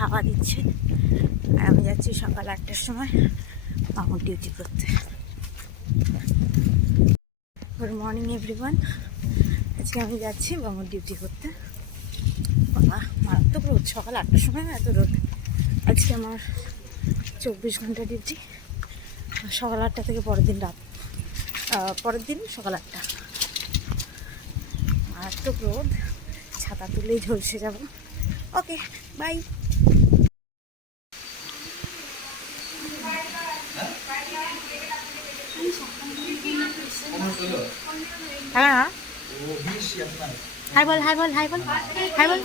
হাওয়া দিচ্ছে। আর আমি যাচ্ছি সকাল 8টার সময় মামুর ডিউটি করতে। Good morning everyone. আজকে আমি যাচ্ছি মামুর ডিউটি করতে। বাবা মারাত্মক রোদ, সকাল 8টার সময় এত রোদ। আজকে আমার 24 ঘন্টা ডিউটি, সকাল 8টা থেকে পরের দিন সকাল 8টা। মারাত্মক রোদ, ছাতা তুলেই ঝলসে যাব। Okay bye. হ্যাঁ হাই বল হাই বল হাই বল হাই বল।